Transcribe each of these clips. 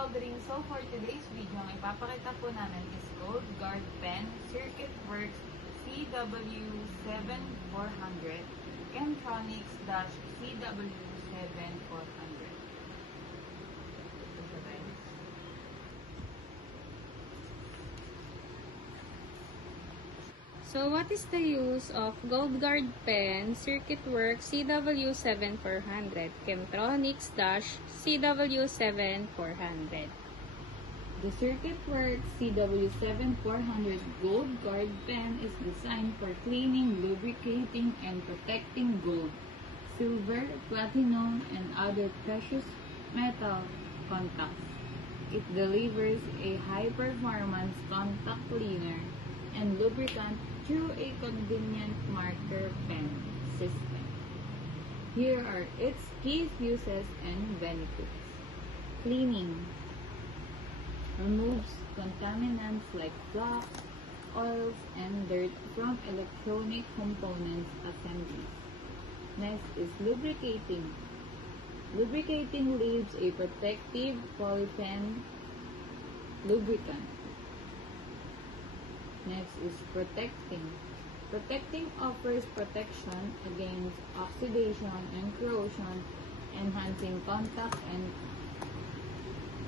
soldering. So for today's video, ang ipapakita po namin is Gold Guard Pen, Circuit Works CW7400, Chemtronics-CW7400. Ito siya guys. So, what is the use of Gold Guard Pen, Circuit Works CW7400, Chemtronics-CW7400? The Circuit Works CW7400 Gold Guard Pen is designed for cleaning, lubricating, and protecting gold, silver, platinum, and other precious metal contacts. It delivers a high-performance contact cleaner and lubricant through a convenient marker pen system. Here are its key uses and benefits. Cleaning. Removes contaminants like flux, oils, and dirt from electronic components assemblies. Next is lubricating. Lubricating leaves a protective polyfen lubricant. Next is protecting. Protecting offers protection against oxidation and corrosion, enhancing contact and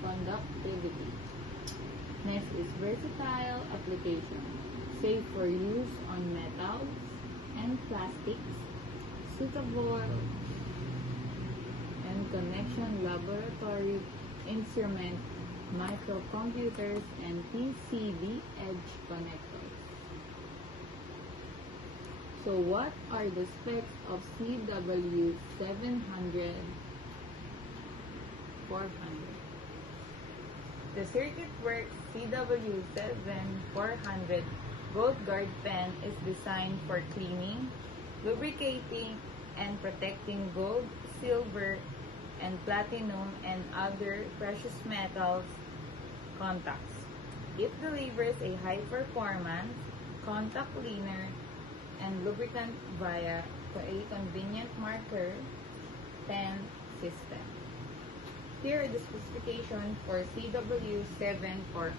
conductivity. Next is versatile application. Safe for use on metals and plastics, suitable and connection laboratory instrument, microcomputers, and PCB edge connectors. So what are the specs of CW700 400? The Circuit Works CW7400 Gold Guard Pen is designed for cleaning, lubricating, and protecting gold, silver, and platinum and other precious metals contacts. It delivers a high-performance contact cleaner and lubricant via a convenient marker pen system. Here are the specifications for CW7400.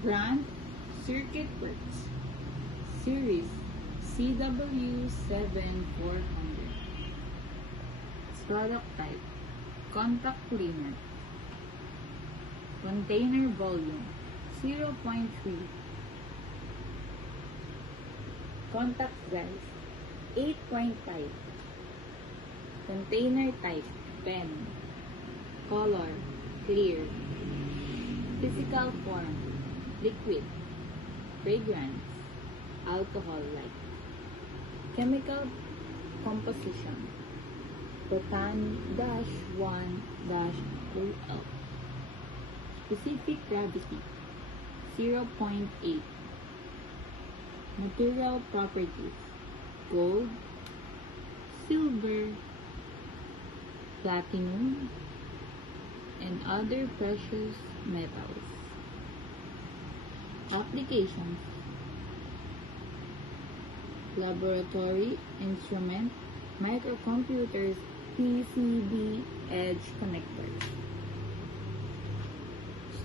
Brand, Circuit Works. Series, CW7400. Product type, contact cleaner. Container volume, 0.3. Contact size, 8.5. Container type, pen. Color, clear. Physical form, liquid. Fragrance, alcohol-like. Chemical composition, propan-1-OL. Specific gravity, 0.8. Material properties, gold, silver, platinum, and other precious metals. Applications: laboratory instrument, microcomputers, PCB edge connectors.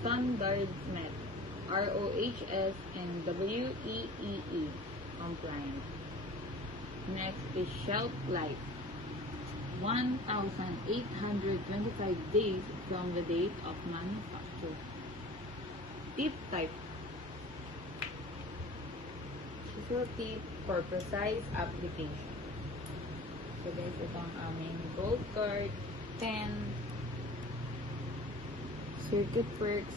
Standard method, RoHS and WEEE compliant. Next is shelf life, 1,825 days from the date of manufacture. Tip type, chisel tip for precise application. So guys, ito ang aming Gold Guard Pen, Circuit Works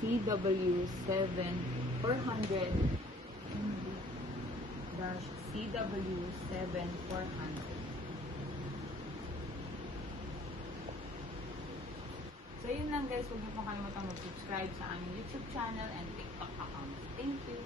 CW7400 CW7400. So yun lang guys, huwag niyo pong kalimutang mag-subscribe sa aming YouTube channel and TikTok account. Thank you!